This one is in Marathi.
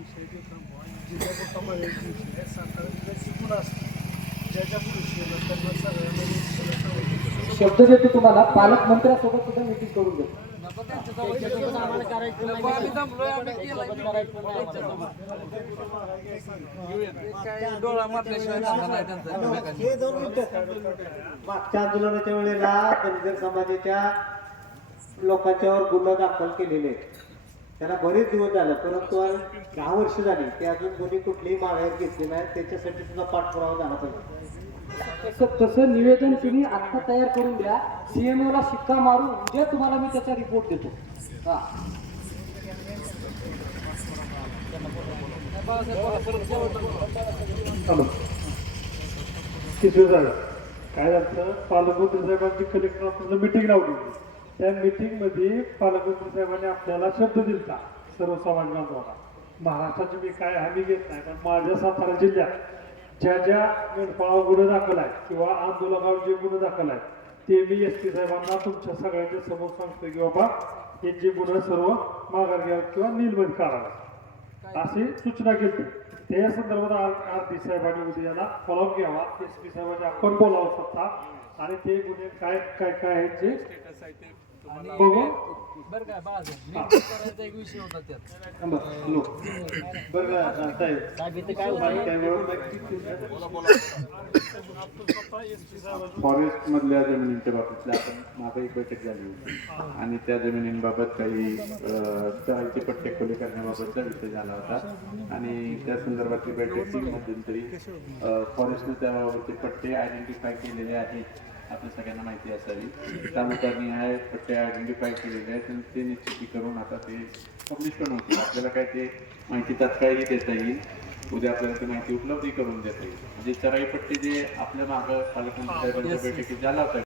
विषय जो जिल्ह्यापुरता मर्यादित विषय आहे. सातारा जिल्ह्यात शिकून असतो ज्याच्या पुरुषी त्यांना सगळ्यांना शब्द देतो तुम्हाला, पालकमंत्र्यासोबत सुद्धा मिटिंग करून देतो. मागच्या आंदोलनाच्या वेळेला धनगर समाजाच्या लोकांच्यावर गुन्हा दाखल केलेले आहेत. त्याला बरेच दिवस झाले, परंतु 10 वर्ष झाली ते अजून कोणी कुठलीही माघार घेतली नाही. त्याच्यासाठी सुद्धा पाठपुरावा झाला पाहिजे. तसं निवेदन तुम्ही आता तयार करून द्या. CMO ला शिक्का मारून उद्या तुम्हाला मी त्याचा रिपोर्ट देतो. हा किती झालं काय झालं, पालकमंत्री साहेबांची कलेक्टर ऑफिसला मिटिंग लावली होती. त्या मिटिंगमध्ये पालकमंत्री साहेबांनी आपल्याला शब्द दिला सर्व समाज बांधवांना. महाराष्ट्राची मी काय हमी घेत नाही, पण माझ्या सातारा जिल्ह्यात ज्या ज्या मेंढपाळावर गुन्हे दाखल आहेत किंवा आंदोलनावर जे गुन्हे दाखल आहेत ते मी SP साहेबांना तुमच्या सगळ्यांच्या समोर सांगतो की बाबा हे जे गुन्हे सर्व माघार घ्यावे किंवा निलंबित करावे अशी सूचना केली. त्या संदर्भात RD साहेबांनी उद्या याला फॉलोअप घ्यावा. SP साहेबांनी आपण बोलावं स्वतः आणि ते गुन्हे काय काय काय आहेत ते बघू. बरं काय बाळा एक विषय होता त्यात फॉरेस्ट मधल्या जमिनींच्या बाबतीतल्या आपण मागे एक बैठक झाली होती आणि त्या जमिनींबाबत काही तळाचे पट्टे खुले करण्याबाबतचा विषय झाला होता आणि त्या संदर्भातली बैठक मध्यंतरी फॉरेस्टने त्याबाबतचे पट्टे आयडेंटिफाय केलेले आहेत. आपल्या सगळ्यांना माहिती असावी. तालुकानिहाय पट्टे आयडेंटिफाय केलेले आहेत आणि ते निश्चिती करून आता ते पब्लिश पण होतील. आपल्याला काय ते माहिती तात्काळही देता येईल. उद्या आपल्याला ती माहिती उपलब्ध करून देता येईल. म्हणजे चराई पट्टे जे आपल्या मागं पालकमंत्री साहेबांच्या बैठकीत झाला होता